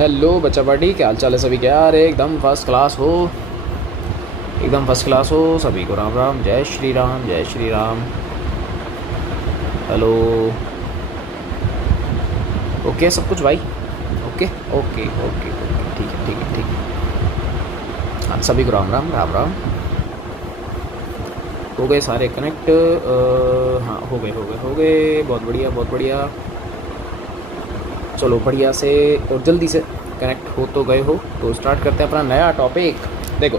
Hello बच्चा party, क्या हाल चाल है सभी के यार। एकदम फर्स्ट क्लास हो, एकदम फर्स्ट क्लास हो। सभी को राम राम, जय श्री राम, जय श्री राम। हेलो, ओके सब कुछ भाई, ओके ओके ओके ओके, ठीक है ठीक है ठीक है। हाँ सभी को राम राम, राम राम। हो गए सारे कनेक्ट? हाँ हो गए हो गए हो गए, बहुत बढ़िया बहुत बढ़िया। चलो बढ़िया से और जल्दी से कनेक्ट हो तो गए हो, तो स्टार्ट करते हैं अपना नया टॉपिक। देखो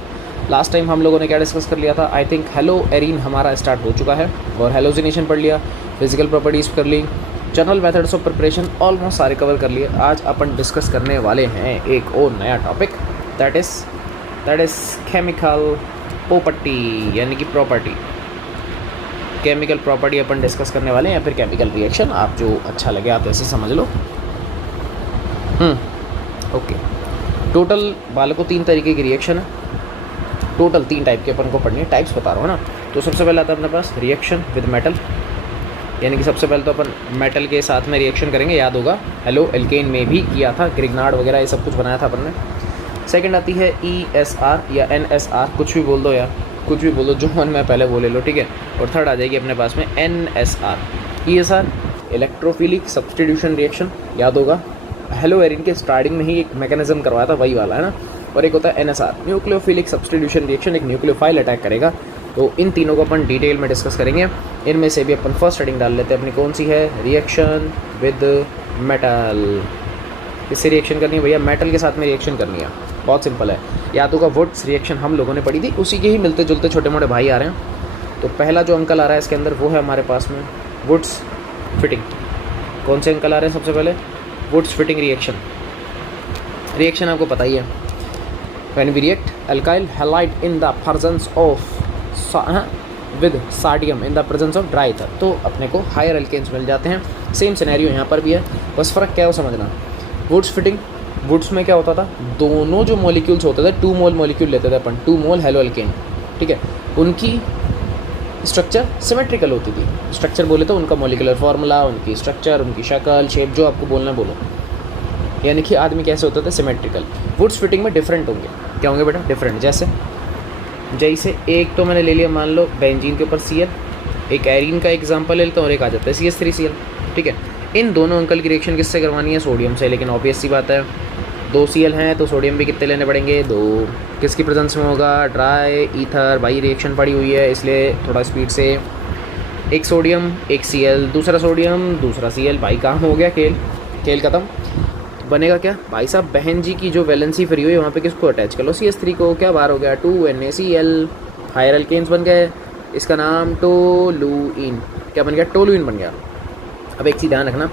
लास्ट टाइम हम लोगों ने क्या डिस्कस कर लिया था, आई थिंक हेलो एरिन हमारा स्टार्ट हो चुका है और हेलोजिनेशन पढ़ लिया, फिजिकल प्रॉपर्टीज़ कर ली, general methods of preparation almost सारे कवर कर लिए। आज अपन डिस्कस करने वाले हैं एक और नया topic, that is chemical property, यानी कि प्रॉपर्टी, केमिकल प्रॉपर्टी अपन डिस्कस करने वाले हैं, या फिर केमिकल रिएक्शन, आप जो अच्छा लगे आप ऐसे समझ लो। ओके, टोटल बालकों 3 तरीके की रिएक्शन है, टोटल 3 टाइप के अपन को पढ़नी है। टाइप्स बता रहा हूँ ना, तो सबसे पहले आता है अपने पास रिएक्शन विद मेटल, यानी कि सबसे पहले तो अपन मेटल के साथ में रिएक्शन करेंगे। याद होगा हेलो एल्केन में भी किया था, ग्रिग्नार्ड वगैरह ये सब कुछ बनाया था अपन ने। सेकंड आती है ESR या NSR, कुछ भी बोल दो यार, कुछ भी बोल दो, जो मन में पहले बोले लो, ठीक है। और थर्ड आ जाएगी अपने पास में NSR। ESR electrophilic substitution reaction, याद होगा हेलो एरिन के स्टार्टिंग में ही एक मैकेनिज्म करवाया था, वही वाला है ना। और एक होता है NSR न्यूक्लियोफिलिक सब्स्टिट्यूशन रिएक्शन, एक न्यूक्लियोफाइल अटैक करेगा। तो इन तीनों को अपन डिटेल में डिस्कस करेंगे। इनमें से भी अपन फर्स्ट हेडिंग डाल लेते हैं अपनी, कौन सी है, रिएक्शन विद मेटल। किससे रिएक्शन करनी है भैया? मेटल के साथ में रिएक्शन करनी है, बहुत सिंपल है। याद होगा वुड्स रिएक्शन हम लोगों ने पढ़ी थी, उसी के ही मिलते जुलते छोटे मोटे भाई आ रहे हैं। तो पहला जो अंकल आ रहा है इसके अंदर वो है हमारे पास में वुड्स फिटिंग। कौन से अंकल आ रहे हैं? सबसे पहले वुड्स फिटिंग रिएक्शन। रिएक्शन आपको पता ही है, when we react alkyl halide in the presence of with sodium in the presence of dry ether, तो अपने को हायर अल्केन्स मिल जाते हैं। सेम सिनेरियो यहाँ पर भी है, बस फ़र्क क्या हो समझना। वुड्स फिटिंग, वुड्स में क्या होता था, दोनों जो मॉलिक्यूल्स होते थे 2 मोल मॉलिक्यूल लेते थे अपन, 2 मोल हेलो एल्केन, ठीक है। उनकी स्ट्रक्चर सिमेट्रिकल होती थी। स्ट्रक्चर बोले तो उनका मॉलिक्यूलर फार्मूला, उनकी स्ट्रक्चर, उनकी शक्ल, शेप, जो आपको बोलना बोलो, यानी कि आदमी कैसे होता था, सिमेट्रिकल। वुड्स फिटिंग में डिफरेंट होंगे, क्या होंगे बेटा? डिफरेंट। जैसे एक तो मैंने ले लिया, मान लो बेंजीन के ऊपर Cl, एक एरीन का एग्जांपल ले लेता हूँ और एक आ जाता है CH3Cl, ठीक है। इन दोनों अंकल की रिएक्शन किससे करवानी है? सोडियम से, लेकिन ऑब्वियस सी बात है 2 Cl हैं तो सोडियम भी कितने लेने पड़ेंगे? 2। किसकी प्रेजेंस में होगा? ड्राई ईथर, भाई रिएक्शन पड़ी हुई है इसलिए थोड़ा स्पीड से, एक सोडियम एक Cl, दूसरा सोडियम दूसरा Cl, भाई काम हो गया, खेल खत्म। बनेगा क्या भाई साहब? बहन जी की जो वैलेंसी फ्री हुई है वहाँ पे किसको अटैच कर लो? CH3 को। क्या बार हो गया? 2NaCl, हायर अल्केन्स बन गए। इसका नाम टोलुइन, क्या बन गया? टोलुइन बन गया। अब एक चीज़ ध्यान रखना,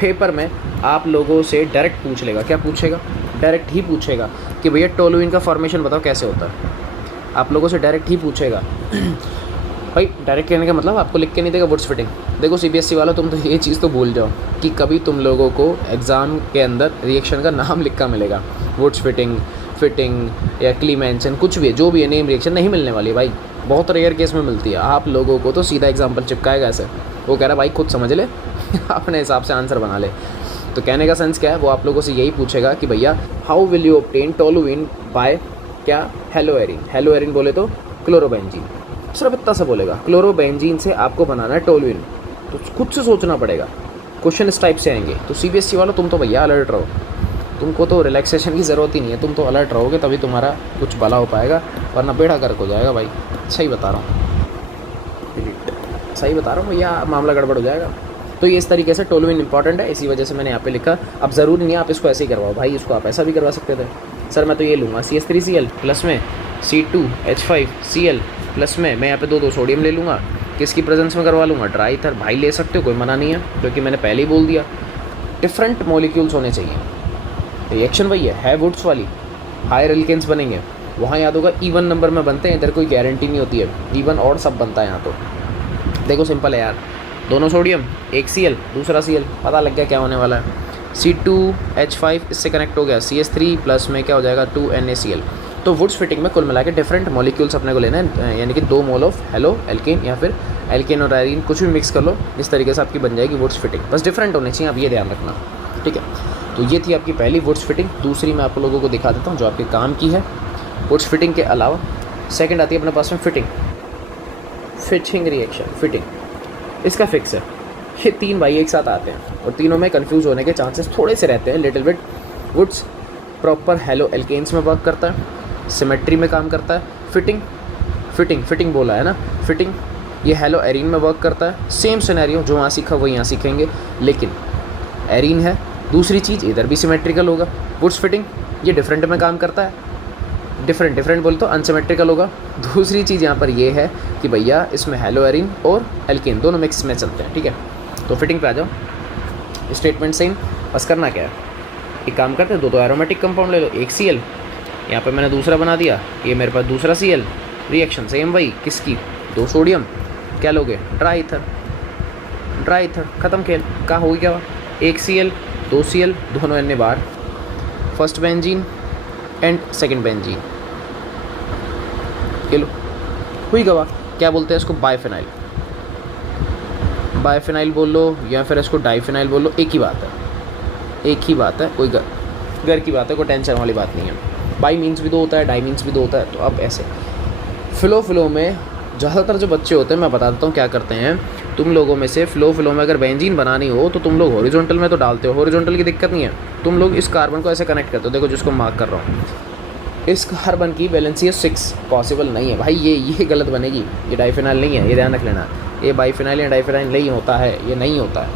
पेपर में आप लोगों से डायरेक्ट पूछ लेगा, क्या पूछेगा? डायरेक्ट ही पूछेगा कि भैया टोलुइन का फॉर्मेशन बताओ कैसे होता है। आप लोगों से डायरेक्ट ही पूछेगा भाई। डायरेक्ट कहने का मतलब आपको लिख के नहीं देगा वुड्स फिटिंग। देखो CBSE वालों, तुम तो ये चीज़ तो भूल जाओ कि कभी तुम लोगों को एग्ज़ाम के अंदर रिएक्शन का नाम लिखा मिलेगा, वुड्स फिटिंग या क्लीमेंसन, कुछ भी है, जो भी है, नेम रिएक्शन नहीं मिलने वाली भाई, बहुत रेयर केस में मिलती है। आप लोगों को तो सीधा एग्जाम्पल चिपकाएगा ऐसे, वो कह रहा भाई खुद समझ ले अपने हिसाब से आंसर बना ले। तो कहने का सेंस क्या है, वो आप लोगों से यही पूछेगा कि भैया how will you obtain toluene by क्या? Haloarene. हेलो एरिन बोले तो क्लोरोबेंजीन, सिर्फ इतना सा बोलेगा, क्लोरोबेंजीन से आपको बनाना है टोलुइन। तो खुद से सोचना पड़ेगा, क्वेश्चन इस टाइप से आएंगे। तो CBSE वालों तुम तो भैया अलर्ट रहो, तुमको तो रिलैक्सेशन की ज़रूरत ही नहीं है, तुम तो अलर्ट रहोगे तभी तुम्हारा कुछ भला हो पाएगा, वरना बेड़ा गर्क हो जाएगा भाई। सही बता रहा हूँ, सही बता रहा हूँ भैया, मामला गड़बड़ हो जाएगा। तो ये इस तरीके से टोलुइन इंपॉर्टेंट है, इसी वजह से मैंने यहाँ पे लिखा। अब ज़रूरी नहीं है आप इसको ऐसे ही करवाओ भाई, इसको आप ऐसा भी करवा सकते थे। सर मैं तो ये लूँगा CH3Cl प्लस में C2H5Cl प्लस में मैं यहाँ पे 2 सोडियम ले लूँगा, किसकी प्रेजेंस में करवा लूँगा? Dry ether. भाई ले सकते हो, कोई मना नहीं है, क्योंकि मैंने पहले ही बोल दिया डिफरेंट मॉलिक्यूल्स होने चाहिए। रिएक्शन वही है वुड्स वाली, हायर एल्केन्स बनेंगे। वहाँ याद होगा इवन नंबर में बनते हैं, इधर कोई गारंटी नहीं होती है, इवन और सब बनता है यहाँ। तो देखो सिंपल है यार, दोनों सोडियम, एक Cl दूसरा Cl, पता लग गया क्या होने वाला है। C2H5 इससे कनेक्ट हो गया, CH3 प्लस में क्या हो जाएगा? 2NaCl। तो वुड्स फिटिंग में कुल मिला के डिफरेंट मॉलिक्यूल्स अपने को लेना है, यानी कि 2 मोल ऑफ हेलो एल्केन या फिर एल्केन और एरीन, कुछ भी मिक्स कर लो, इस तरीके से आपकी बन जाएगी वुड्स फिटिंग। बस डिफरेंट होने चाहिए, आप ये ध्यान रखना, ठीक है। तो ये थी आपकी पहली वुड्स फिटिंग। दूसरी मैं आप लोगों को दिखा देता हूँ जो आपके काम की है वुड्स फिटिंग के अलावा। सेकंड आती है अपने पास में फिटिंग रिएक्शन। फिटिंग इसका फिक्स है। ये 3 भाई एक साथ आते हैं और तीनों में कंफ्यूज होने के चांसेस थोड़े से रहते हैं little bit. Wurtz proper halo alkanes में वर्क करता है, सिमेट्री में काम करता है। फिटिंग बोला है ना, फिटिंग ये हेलो एरीन में वर्क करता है। सेम सिनेरियो जो वहाँ सीखा वही यहाँ सीखेंगे, लेकिन एरीन है। दूसरी चीज़ इधर भी सिमेट्रिकल होगा। वुड्स फिटिंग ये डिफरेंट में काम करता है, डिफरेंट बोले तो अनसिमेट्रिकल होगा। दूसरी चीज़ यहाँ पर ये है कि भैया इसमें हेलो एरीन और एल्केन दोनों मिक्स में चलते हैं, ठीक है। तो फिटिंग पे आ जाओ, स्टेटमेंट सेम। बस करना क्या है, एक काम करते हैं, दो एरोमेटिक कंपाउंड ले लो, एक Cl, यहाँ पे मैंने दूसरा बना दिया, ये मेरे पास दूसरा Cl, रिएक्शन सेम वही, किसकी, 2 सोडियम, क्या लोगे, ड्राई ईथर, ख़त्म खेल। क्या होगी क्या, एक Cl 2 Cl दोनों एन बार, first benzene and second benzene, ये लो हुई गवा। क्या बोलते हैं इसको, बायफिनाइल बोल लो या फिर इसको डाइफिनाइल बोल लो, एक ही बात है, कोई घर की बात है, कोई टेंशन वाली बात नहीं है। बाई मीन्स भी 2 होता है, डाई मीन्स भी 2 होता है। तो अब ऐसे फ्लो में ज़्यादातर जो बच्चे होते हैं, मैं बता देता हूँ क्या करते हैं। तुम लोगों में से फ्लो में अगर बेंजीन बनानी हो तो तुम लोग हॉरिजॉन्टल में तो डालते हो, हॉरिजॉन्टल की दिक्कत नहीं है। तुम लोग इस कार्बन को ऐसे कनेक्ट करते हो, देखो जिसको मार्क कर रहा हूँ, इस कार्बन की वैलेंसी है 6, पॉसिबल नहीं है भाई, ये गलत बनेगी, ये डाइफिनाइल नहीं है, ये ध्यान रख लेना। ये बाइफिनाइल या डाइफिनाइल नहीं होता है, ये नहीं होता है,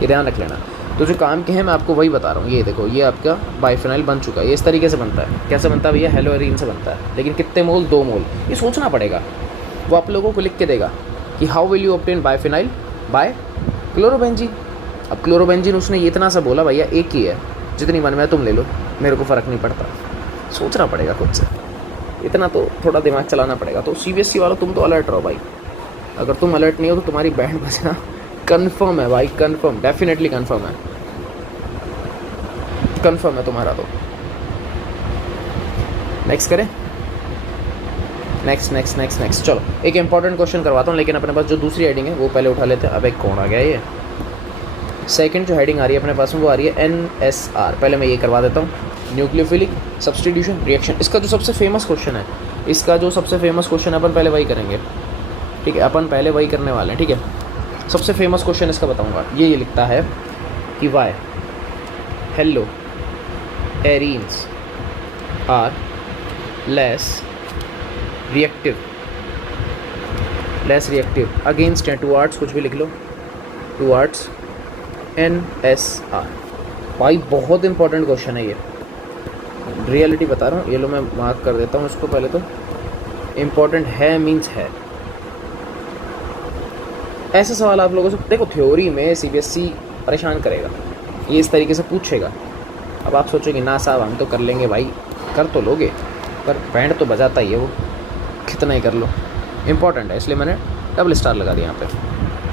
ये ध्यान रख लेना। तो जो काम के हैं मैं आपको वही बता रहा हूँ। ये देखो, ये आपका बाइफिनाइल बन चुका है, ये इस तरीके से बनता है। कैसे बनता है भैया, हेलो एरीन से बनता है, लेकिन कितने मोल, 2 मोल। ये सोचना पड़ेगा, वो आप लोगों को लिख के देगा कि how will you obtain biphenyl by chlorobenzene. अब क्लोरोबेंजीन उसने इतना सा बोला, भैया एक ही है, जितनी मन में तुम ले लो, मेरे को फ़र्क नहीं पड़ता। सोचना पड़ेगा खुद से, इतना तो थोड़ा दिमाग चलाना पड़ेगा। तो CBSE वालों तुम तो अलर्ट रहो भाई, अगर तुम अलर्ट नहीं हो तो तुम्हारी बैंड बजना कन्फर्म है भाई, कन्फर्म, डेफिनेटली कन्फर्म है तुम्हारा। तो नेक्स्ट करें, नेक्स्ट चलो एक इंपॉर्टेंट क्वेश्चन करवाता हूँ, लेकिन अपने पास जो दूसरी हेडिंग है वो पहले उठा लेते हैं। अब एक कौन आ गया, ये सेकंड जो हेडिंग आ रही है अपने पास में वो आ रही है NSR। पहले मैं ये करवा देता हूँ, न्यूक्लियोफिलिक सब्स्टिट्यूशन रिएक्शन। इसका जो सबसे फेमस क्वेश्चन है, अपन पहले वही करेंगे, ठीक है, अपन पहले वही करने वाले हैं, ठीक है। सबसे फेमस क्वेश्चन इसका बताऊंगा। ये लिखता है कि why halo arenes are less reactive against हैं टुवार्ड्स, कुछ भी लिख लो, टुवार्ड्स NSR। भाई बहुत इंपॉर्टेंट क्वेश्चन है ये, रियलिटी बता रहा हूँ। ये लो मैं मार्क कर देता हूँ इसको, पहले तो इम्पॉर्टेंट है मीन्स है। ऐसे सवाल आप लोगों से देखो थ्योरी में CBSE परेशान करेगा, ये इस तरीके से पूछेगा। अब आप सोचोगे ना साहब हम तो कर लेंगे, भाई कर तो लोगे, पर बैंड तो बजाता ही है वो, कितना ही कर लो। इंपॉर्टेंट है, इसलिए मैंने डबल स्टार लगा दिया यहाँ पे।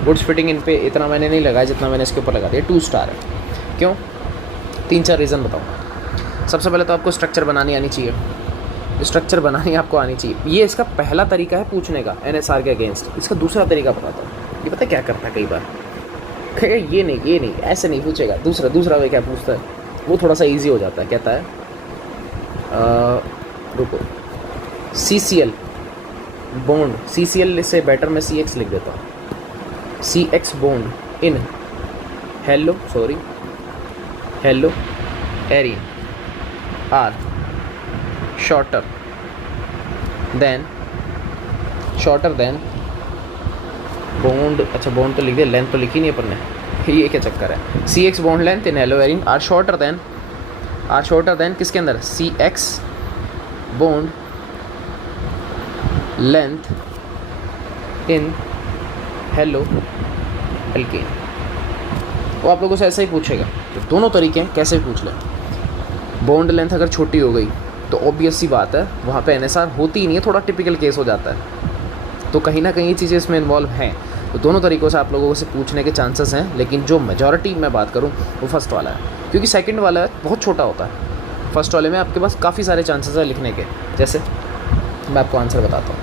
वुड्स फिटिंग इन पे इतना मैंने नहीं लगाया जितना मैंने इसके ऊपर लगा दिया, 2 स्टार है। क्यों, 3-4 रीज़न बताऊँगा। सबसे पहले तो आपको स्ट्रक्चर बनानी आनी चाहिए, स्ट्रक्चर बनानी आपको आनी चाहिए। ये इसका पहला तरीका है पूछने का NSR के अगेंस्ट। इसका दूसरा तरीका बताता हूँ। ये पता है क्या करता है, कई बार ये नहीं ऐसे नहीं पूछेगा, दूसरा वे क्या पूछता है, वो थोड़ा सा इजी हो जाता है। कहता है रुको, CCl बॉन्ड, CCl से बेटर मैं CX लिख देता हूँ, CX bond in halo arene are shorter than bond. अच्छा बॉन्ड तो लिख दिया, लेंथ तो लिखी नहीं अपन ने, ये क्या चक्कर है। CX bond length in halo arene are shorter than किसके अंदर, CX bond length in halo alkane. वो आप लोगों से ऐसा ही पूछेगा, तो दोनों तरीके हैं, कैसे पूछ लें। बॉन्ड लेंथ अगर छोटी हो गई तो ऑब्वियस सी बात है वहाँ पे NSR होती ही नहीं है, थोड़ा टिपिकल केस हो जाता है। तो कहीं ना कहीं चीज़ें इसमें इन्वॉल्व हैं। तो दोनों तरीक़ों से आप लोगों से पूछने के चांसेस हैं, लेकिन जो मेजॉरिटी मैं बात करूँ वो फर्स्ट वाला है, क्योंकि सेकंड वाला बहुत छोटा होता है। फर्स्ट वाले में आपके पास काफ़ी सारे चांसेस है लिखने के। जैसे मैं आपको आंसर बताता हूँ।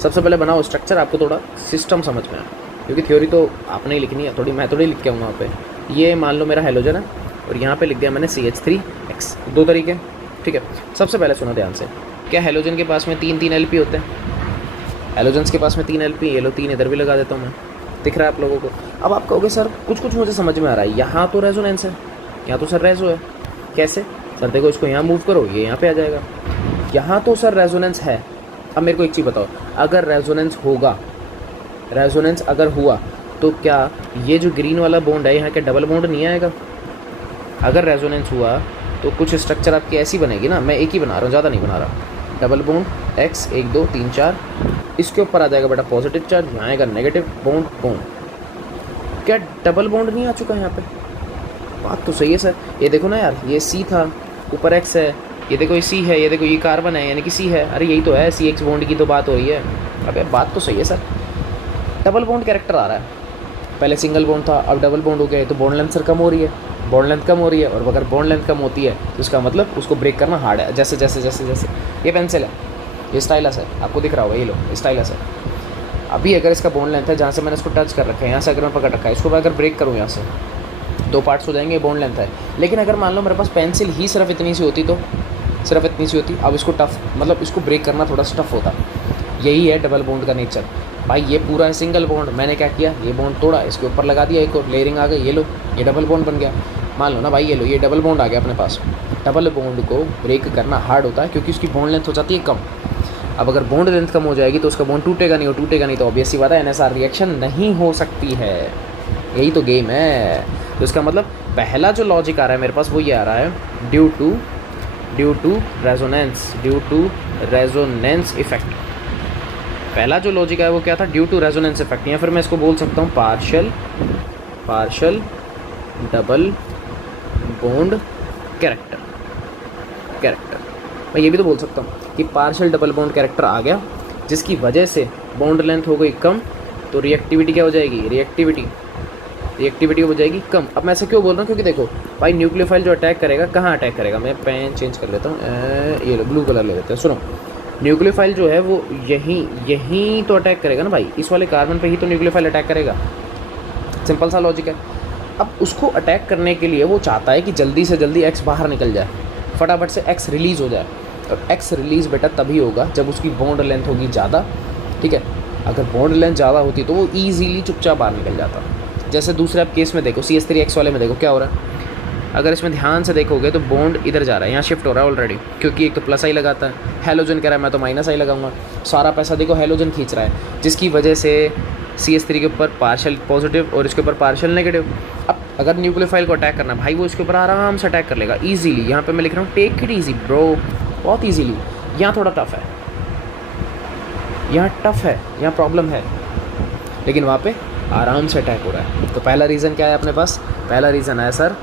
सबसे पहले बनाओ स्ट्रक्चर, आपको थोड़ा सिस्टम समझ में आए, क्योंकि थ्योरी तो आपने ही लिखनी है, मैं थोड़ी लिख के आऊँगा वहाँ पे। ये मान लो मेरा हेलोजन है, और यहाँ पे लिख दिया मैंने CH3X। दो तरीके, ठीक है। सबसे पहले सुनो ध्यान से, क्या हेलोजन के पास में 3 LP होते हैं? हेलोजन्स के पास में 3 LP, ये लो 3 इधर भी लगा देता हूँ मैं, दिख रहा है आप लोगों को। अब आप कहोगे सर कुछ मुझे समझ में आ रहा है, यहाँ तो रेजोनेंस है, यहाँ तो सर रेजो है, कैसे? सर देखो इसको यहाँ मूव करो, ये यहाँ पे आ जाएगा। यहाँ तो सर रेजोनेंस है। अब मेरे को एक चीज़ बताओ, अगर रेजोनेंस होगा, रेजोनेंस अगर हुआ तो क्या ये जो ग्रीन वाला बॉन्ड है यहाँ के डबल बॉन्ड नहीं आएगा? अगर रेजोनेंस हुआ तो कुछ स्ट्रक्चर आपकी ऐसी बनेगी ना, मैं एक ही बना रहा हूँ, ज़्यादा नहीं बना रहा। डबल बॉन्ड X 1 2 3 4, इसके ऊपर आ जाएगा बेटा पॉजिटिव चार्ज, यहाँ आएगा नेगेटिव बॉन्ड बॉन्ड। क्या डबल बॉन्ड नहीं आ चुका है यहाँ पे? बात तो सही है सर। ये देखो ना यार, ये C था, ऊपर X है, ये देखो ये C है, ये देखो ये कार्बन है, यानी कि C है। अरे यही तो है, CX बॉन्ड की तो बात हो रही है। अबे बात तो सही है सर, डबल बॉन्ड कैरेक्टर आ रहा है। पहले सिंगल बॉन्ड था, अब डबल बॉन्ड हो गया, तो बॉन्ड लेंथ सर कम हो रही है, बॉन्ड लेंथ कम हो रही है। और अगर बॉन्ड लेंथ कम होती है तो इसका मतलब उसको ब्रेक करना हार्ड है। जैसे जैसे जैसे जैसे ये पेंसिल है, ये स्टाइलस है, आपको दिख रहा होगा, ये लो स्टाइलस है। अभी अगर इसका बॉन्ड लेंथ है, जहाँ से मैंने इसको टच कर रखा है, यहाँ से अगर मैं पकड़ रखा है, इसको मैं अगर ब्रेक करूँ यहाँ से, 2 पार्ट्स हो जाएंगे, बॉन्ड लेंथ है। लेकिन अगर मान लो मेरे पास पेंसिल ही सिर्फ इतनी सी होती, तो सिर्फ इतनी सी होती, अब इसको टफ, मतलब इसको ब्रेक करना थोड़ा सा टफ होता। यही है डबल बॉन्ड का नेचर। भाई ये पूरा है सिंगल बॉन्ड, मैंने क्या किया, ये बॉन्ड तोड़ा, इसके ऊपर लगा दिया एक और, लेयरिंग आ गई, ये लो ये डबल बॉन्ड बन गया। मान लो ना भाई, ये लो ये डबल बॉन्ड आ गया अपने पास। डबल बॉन्ड को ब्रेक करना हार्ड होता है क्योंकि उसकी बॉन्ड लेंथ हो जाती है कम। अब अगर बॉन्ड लेंथ कम हो जाएगी तो उसका बॉन्ड टूटेगा नहीं, और टूटेगा नहीं तो ऑब्वियस सी बात है NSR रिएक्शन नहीं हो सकती है। यही तो गेम है। तो इसका मतलब पहला जो लॉजिक आ रहा है मेरे पास वो ये आ रहा है, ड्यू टू रेजोनेंस इफेक्ट। पहला जो लॉजिक है वो क्या था, ड्यू टू रेजोनेंस इफेक्ट, या फिर मैं इसको बोल सकता हूँ पार्शियल डबल बॉन्ड कैरेक्टर। मैं ये भी तो बोल सकता हूँ कि पार्शियल डबल बॉन्ड कैरेक्टर आ गया, जिसकी वजह से बॉन्ड लेंथ हो गई कम, तो रिएक्टिविटी क्या हो जाएगी, रिएक्टिविटी हो जाएगी कम। अब मैं ऐसे क्यों बोल रहा हूँ, क्योंकि देखो भाई न्यूक्लियोफाइल जो अटैक करेगा, कहाँ अटैक करेगा, मैं पेन चेंज कर लेता हूँ, ये ब्लू कलर ले लेते हैं। सुनो, न्यूक्लियोफाइल जो है वो यहीं तो अटैक करेगा ना भाई, इस वाले कार्बन पे ही तो न्यूक्लियोफाइल अटैक करेगा। सिंपल सा लॉजिक है। अब उसको अटैक करने के लिए वो चाहता है कि जल्दी से जल्दी X बाहर निकल जाए, फटाफट से X रिलीज़ हो जाए। और X रिलीज़ बेटा तभी होगा जब उसकी बॉन्ड लेंथ होगी ज़्यादा, ठीक है। अगर बॉन्ड लेंथ ज़्यादा होती तो वो ईजीली चुपचाप बाहर निकल जाता। जैसे दूसरे आप केस में देखो, CH3X वाले में देखो क्या हो रहा है। अगर इसमें ध्यान से देखोगे तो बॉन्ड इधर जा रहा है, यहाँ शिफ्ट हो रहा है ऑलरेडी, क्योंकि एक तो प्लस आई लगाता है, हेलोजन कह रहा है मैं तो माइनस आई लगाऊंगा। सारा पैसा देखो हेलोजन खींच रहा है, जिसकी वजह से CH3 के ऊपर पार्शियल पॉजिटिव और इसके ऊपर पार्शियल नेगेटिव। अब अगर न्यूक्लियोफाइल को अटैक करना भाई, वो इसके ऊपर आराम से अटैक कर लेगा ईजीली। यहाँ पे मैं लिख रहा हूँ टेक इट ईजी ब्रो, बहुत ईजीली। यहाँ थोड़ा टफ है, यहाँ प्रॉब्लम है, लेकिन वहाँ पे आराम से अटैक हो रहा है। तो पहला रीज़न क्या है अपने पास, पहला रीज़न आया सर,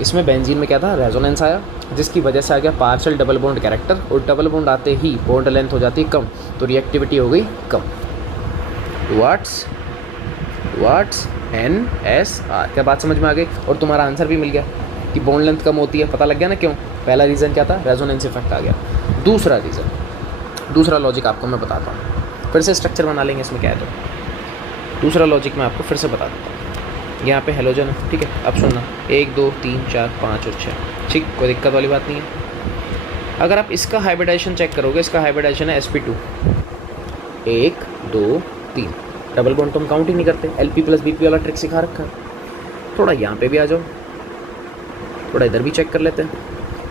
इसमें बेंजीन में क्या था, रेजोनेंस आया, जिसकी वजह से आ गया पार्शियल डबल बॉन्ड कैरेक्टर, और डबल बॉन्ड आते ही बॉन्ड लेंथ हो जाती है कम, तो रिएक्टिविटी हो गई कम। व्हाट्स NSR, क्या बात समझ में आ गई? और तुम्हारा आंसर भी मिल गया कि बॉन्ड लेंथ कम होती है, पता लग गया ना क्यों। पहला रीज़न क्या था, रेजोनेंस इफेक्ट आ गया। दूसरा रीज़न, दूसरा लॉजिक आपको मैं बताता हूँ, फिर से स्ट्रक्चर बना लेंगे इसमें क्या है। तो दूसरा लॉजिक मैं आपको फिर से बता देता हूँ। यहाँ पे हेलोजन है, ठीक है। अब सुनना, 1 2 3 4 5 और 6, ठीक, कोई दिक्कत वाली बात नहीं है। अगर आप इसका हाइब्रिडाइजेशन चेक करोगे, इसका हाइब्रिडाइजेशन है sp2, 1 2 3, डबल बॉन्ड तो हम काउंट ही नहीं करते, LP + BP वाला ट्रिक सिखा रखा है। थोड़ा यहाँ पे भी आ जाओ, थोड़ा इधर भी चेक कर लेते हैं।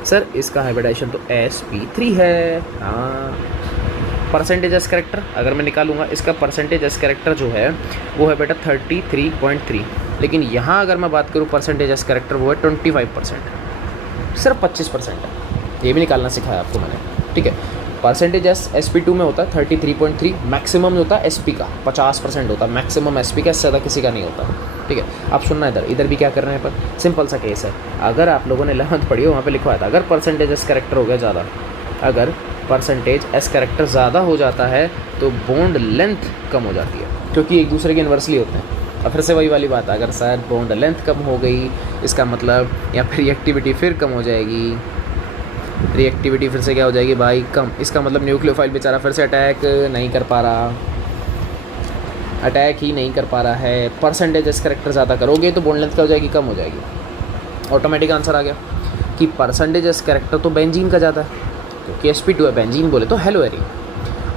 सर इसका हाइब्रिडाइजेशन तो sp3 है, हाँ। परसेंटेज एस कैरेक्टर अगर मैं निकालूंगा, इसका परसेंटेज एस कैरेक्टर जो है वो है बेटा 33.3, लेकिन यहाँ अगर मैं बात करूँ परसेंटेज एस कैरेक्टर वो है 25%, सिर्फ 25% है। ये भी निकालना सिखाया आपको मैंने, ठीक है। परसेंटेज एस sp2 में होता है 33.3, मैक्सिमम होता है sp का 50% होता है, मैक्सिमम sp का, इससे ज़्यादा किसी का नहीं होता, ठीक है। आप सुनना, इधर भी क्या कर रहे हैं, पर सिंपल सा केस है। अगर आप लोगों ने 11th पढ़ी हो, वहाँ पे लिखवाया था, अगर परसेंटेज एस कैरेक्टर हो गया ज़्यादा, अगर परसेंटेज एस कैरेक्टर ज़्यादा हो जाता है तो बॉन्ड लेंथ कम हो जाती है, क्योंकि एक दूसरे के इन्वर्सली होते हैं। अब फिर से वही वाली बात है, अगर शायद बॉन्ड लेंथ कम हो गई, इसका मतलब या फिर रिएक्टिविटी फिर कम हो जाएगी, रिएक्टिविटी फिर से क्या हो जाएगी भाई, कम। इसका मतलब न्यूक्लियोफाइल बेचारा फिर से अटैक नहीं कर पा रहा, अटैक ही नहीं कर पा रहा है। परसेंटेज एस कैरेक्टर ज़्यादा करोगे तो बॉन्ड लेंथ क्या हो जाएगी, कम हो जाएगी। ऑटोमेटिक आंसर आ गया कि परसेंटेज एस कैरेक्टर तो बेंजीन का ज़्यादा है, क्योंकि sp2 है, बेंजीन बोले तो हेलो एरिन,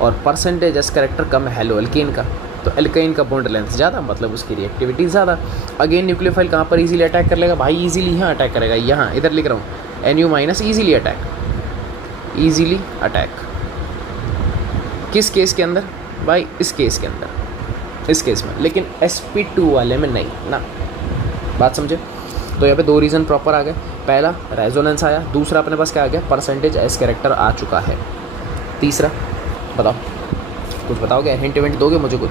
और परसेंटेज एस कैरेक्टर कम है हेलो एल्केन का, तो एल्केन का बॉन्ड लेंथ ज़्यादा, मतलब उसकी रिएक्टिविटी ज़्यादा। अगेन न्यूक्लियोफाइल कहाँ पर इजीली अटैक कर लेगा भाई? इजीली यहाँ अटैक करेगा, यहाँ इधर लिख रहा हूँ NU minus easily attack, easily attack किस केस के अंदर भाई? इस केस के अंदर, इस केस में, लेकिन sp2 वाले में नहीं ना। बात समझे? तो यहाँ पे दो रीज़न प्रॉपर आ गए, पहला रेजोनेंस आया, दूसरा अपने पास क्या आ गया? परसेंटेज एस कैरेक्टर आ चुका है। तीसरा बताओ, कुछ बताओगे? हिंट विंट दोगे मुझे? कुछ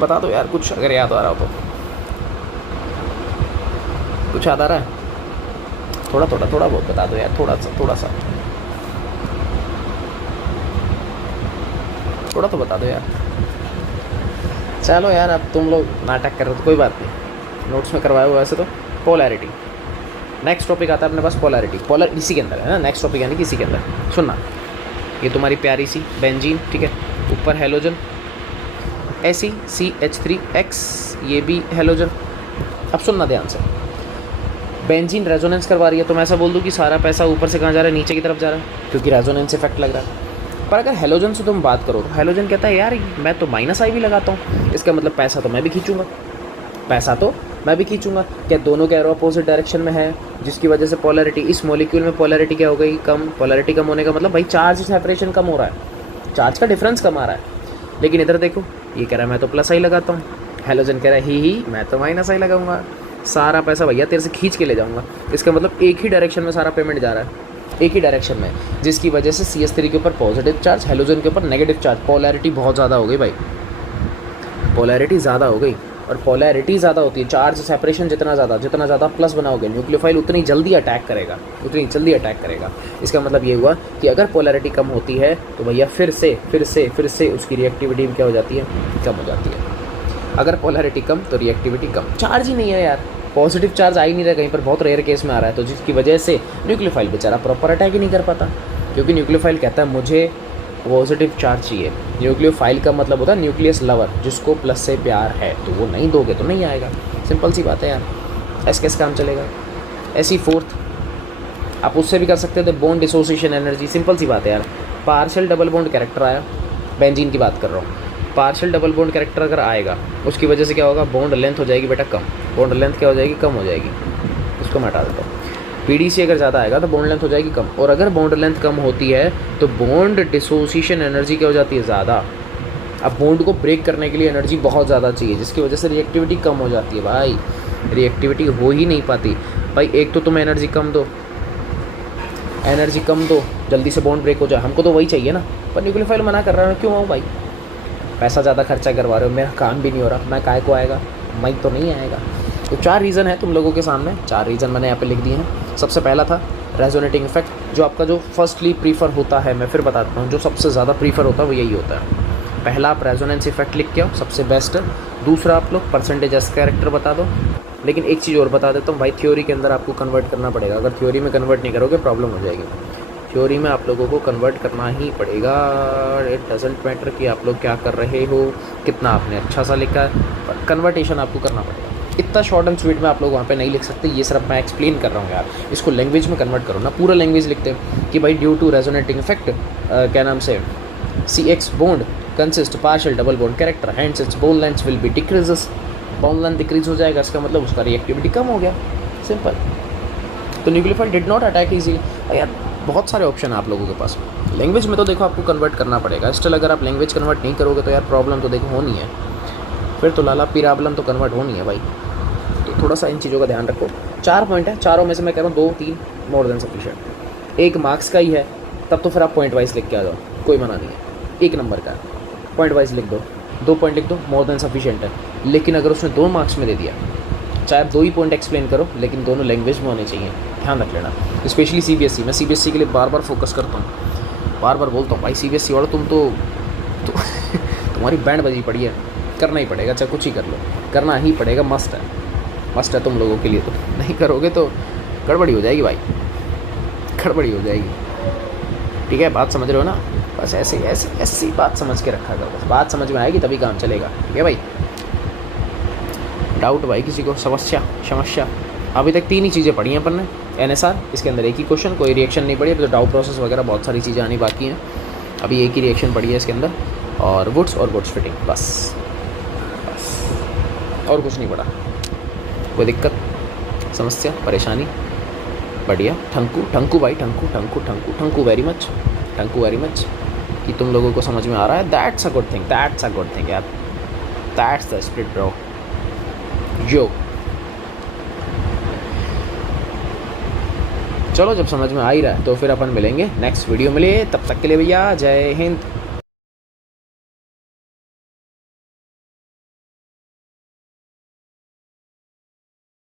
बता दो यार, कुछ अगर याद आ रहा हो तो। कुछ याद आ रहा है? थोड़ा बहुत बता दो यार, थोड़ा सा थोड़ा तो बता दो यार। चलो यार, अब तुम लोग नाटक कर रहे हो तो कोई बात नहीं, नोट्स में करवाया हुआ वैसे तो। पोलैरिटी, नेक्स्ट टॉपिक आता है अपने पास पोलैरिटी। पोलर इसी के अंदर है ना, नेक्स्ट टॉपिक यानी कि इसी के अंदर। सुनना, ये तुम्हारी प्यारी सी बेंजीन, ठीक है, ऊपर हेलोजन SeCH3X, ये भी हेलोजन। अब सुनना ध्यान से, बेंजीन रेजोनेंस करवा रही है, तो मैं ऐसा बोल दूँ कि सारा पैसा ऊपर से कहाँ जा रहा है? नीचे की तरफ जा रहा है, क्योंकि रेजोनेंस इफेक्ट लग रहा है। पर अगर हेलोजन से तुम बात करो तो हेलोजन कहता है यार मैं तो -I भी लगाता हूँ, इसका मतलब पैसा तो मैं भी खींचूंगा, क्या दोनों के एरो अपोजिट डायरेक्शन में है, जिसकी वजह से पोलैरिटी, इस मॉलिक्यूल में पोलैरिटी क्या हो गई? कम। पोलैरिटी कम होने का मतलब भाई चार्ज सेपरेशन कम हो रहा है, चार्ज का डिफरेंस कम आ रहा है। लेकिन इधर देखो, ये कह रहा है मैं तो +I लगाता हूँ, हेलोजन कह रहा है ही मैं तो -I लगाऊंगा, सारा पैसा भैया तेरे से खींच के ले जाऊंगा। इसका मतलब एक ही डायरेक्शन में सारा पेमेंट जा रहा है, एक ही डायरेक्शन में, जिसकी वजह से CH3 के ऊपर पॉजिटिव चार्ज, हेलोजन के ऊपर नेगेटिव चार्ज, पोलैरिटी बहुत ज़्यादा हो गई भाई, पोलैरिटी ज़्यादा हो गई। और पोलैरिटी ज़्यादा होती है, चार्ज सेपरेशन जितना ज़्यादा प्लस बनाओगे, न्यूक्लियोफाइल उतनी जल्दी अटैक करेगा। इसका मतलब ये हुआ कि अगर पोलैरिटी कम होती है तो भैया फिर से उसकी रिएक्टिविटी क्या हो जाती है? कम हो जाती है। अगर पोलैरिटी कम तो रिएक्टिविटी कम। चार्ज ही नहीं है यार, पॉजिटिव चार्ज आ ही नहीं रहा, कहीं पर बहुत रेयर केस में आ रहा है, तो जिसकी वजह से न्यूक्लियोफाइल बेचारा प्रॉपर अटैक ही नहीं कर पाता, क्योंकि न्यूक्लियोफाइल कहता है मुझे पॉजिटिव चार्ज चाहिए। न्यूक्लियोफाइल का मतलब होता है न्यूक्लियस लवर, जिसको प्लस से प्यार है, तो वो नहीं दोगे तो नहीं आएगा, सिंपल सी बात है यार। ऐसे कैसे काम चलेगा? ऐसी फोर्थ आप उससे भी कर सकते थे, बॉन्ड डिसोसिएशन एनर्जी, सिंपल सी बात है यार। पार्शियल डबल बॉन्ड कैरेक्टर आया, बेंजीन की बात कर रहा हूँ, पार्शियल डबल बॉन्ड कैरेक्टर अगर आएगा, उसकी वजह से क्या होगा? बॉन्ड लेंथ हो जाएगी बेटा कम, बॉन्ड लेंथ क्या हो जाएगी? कम हो जाएगी। इसको मैं हटा देता हूँ। PDC अगर ज़्यादा आएगा तो बॉन्ड लेंथ हो जाएगी कम, और अगर बॉन्ड लेंथ कम होती है तो बॉन्ड डिसोसिएशन एनर्जी क्या हो जाती है? ज़्यादा। अब बॉन्ड को ब्रेक करने के लिए एनर्जी बहुत ज़्यादा चाहिए, जिसकी वजह से रिएक्टिविटी कम हो जाती है भाई, रिएक्टिविटी हो ही नहीं पाती भाई। एक तो तुम एनर्जी कम दो, जल्दी से बॉन्ड ब्रेक हो जाए, हमको तो वही चाहिए ना, पर न्यूक्लियोफाइल मना कर रहा है, क्यों आऊँ भाई? पैसा ज़्यादा खर्चा करवा रहे हो, मेरा काम भी नहीं हो रहा, मैं काय को आएगा? मैं तो नहीं आएगा। तो 4 रीज़न है तुम लोगों के सामने, 4 रीज़न मैंने यहाँ पे लिख दिए हैं। सबसे पहला था रेजोनेटिंग इफेक्ट, जो आपका जो फर्स्टली प्रीफर होता है, मैं फिर बताता हूँ, जो सबसे ज़्यादा प्रीफर होता है वो यही होता है। पहला आप रेजोनेंस इफेक्ट लिख के आओ, सबसे बेस्ट है। दूसरा आप लोग परसेंटेज एस कैरेक्टर बता दो। लेकिन एक चीज़ और बता देता हूँ भाई, थ्योरी के अंदर आपको कन्वर्ट करना पड़ेगा, अगर थ्योरी में कन्वर्ट नहीं करोगे प्रॉब्लम हो जाएगी। थ्योरी में आप लोगों को कन्वर्ट करना ही पड़ेगा, इट डजेंट मैटर कि आप लोग क्या कर रहे हो, कितना आपने अच्छा सा लिखा है, पर कन्वर्टेशन आपको करना पड़ेगा। इतना शॉर्ट एंड स्वीट में आप लोग वहाँ पे नहीं लिख सकते, ये सिर्फ मैं एक्सप्लेन कर रहा हूँ यार। इसको लैंग्वेज में कन्वर्ट करो ना, पूरा लैंग्वेज लिखते हैं कि भाई ड्यू टू रेजोनेटिंग इफेक्ट क्या नाम से CX bond consist partial double bond character, hands it's bond length will be decreases, bond length decrease हो जाएगा, इसका मतलब उसका रिएक्टिविटी कम हो गया, सिंपल। तो nucleophile did not attack easily. यार बहुत सारे ऑप्शन है आप लोगों के पास, लैंग्वेज में तो देखो आपको कन्वर्ट करना पड़ेगा। स्टिल अगर आप लैंग्वेज कन्वर्ट नहीं करोगे तो यार प्रॉब्लम तो देखो होनी है, फिर तो लाला पिराबलम तो कन्वर्ट होनी है भाई। तो थोड़ा सा इन चीज़ों का ध्यान रखो। 4 पॉइंट है, चारों में से मैं कह रहा हूँ 2-3 मोर देन सफिशिएंट। 1 मार्क्स का ही है, तब तो फिर आप पॉइंट वाइज लिख के आ जाओ, कोई मना नहीं है। 1 नंबर का पॉइंट वाइज लिख दो, 2 पॉइंट लिख दो, मोर देन सफिशिएंट है। लेकिन अगर उसने 2 मार्क्स में दे दिया, चाहे आप 2 ही पॉइंट एक्सप्लेन करो, लेकिन दोनों लैंग्वेज में होने चाहिए, ध्यान रख लेना। स्पेशली CBSE, मैं CBSE के लिए बार बार फोकस करता हूँ, बार बार बोलता हूँ भाई CBSE वालों तुम तो तुम्हारी बैंड बजी पड़ी है, करना ही पड़ेगा, चाहे कुछ ही कर लो, करना ही पड़ेगा, मस्ट है तुम लोगों के लिए। तो नहीं करोगे तो गड़बड़ी हो जाएगी भाई, गड़बड़ी हो जाएगी, ठीक है? बात समझ रहे हो ना? बस ऐसी बात समझ के रखा करो, बस बात समझ में आएगी तभी काम चलेगा, ठीक है भाई? डाउट भाई किसी को? समस्या अभी तक 3 ही चीज़ें पढ़ी हैं अपन ने। NSR, इसके अंदर एक ही क्वेश्चन, कोई रिएक्शन नहीं पड़ी। अभी तो डाउ प्रोसेस वगैरह बहुत सारी चीज़ें आनी बाकी हैं। अभी एक ही रिएक्शन पड़ी है इसके अंदर, और वुड्स फिटिंग, बस और कुछ नहीं पड़ा। कोई दिक्कत, समस्या, परेशानी? बढ़िया। ठंकू भाई, ठंकू वेरी मच, कि तुम लोगों को समझ में आ रहा है। दैट्स अ गुड थिंग यार, दैट्स द स्पिरिट ब्रो। जो चलो, जब समझ में आ ही रहा है तो फिर अपन मिलेंगे नेक्स्ट वीडियो में। तब तक के लिए भैया जय हिंद।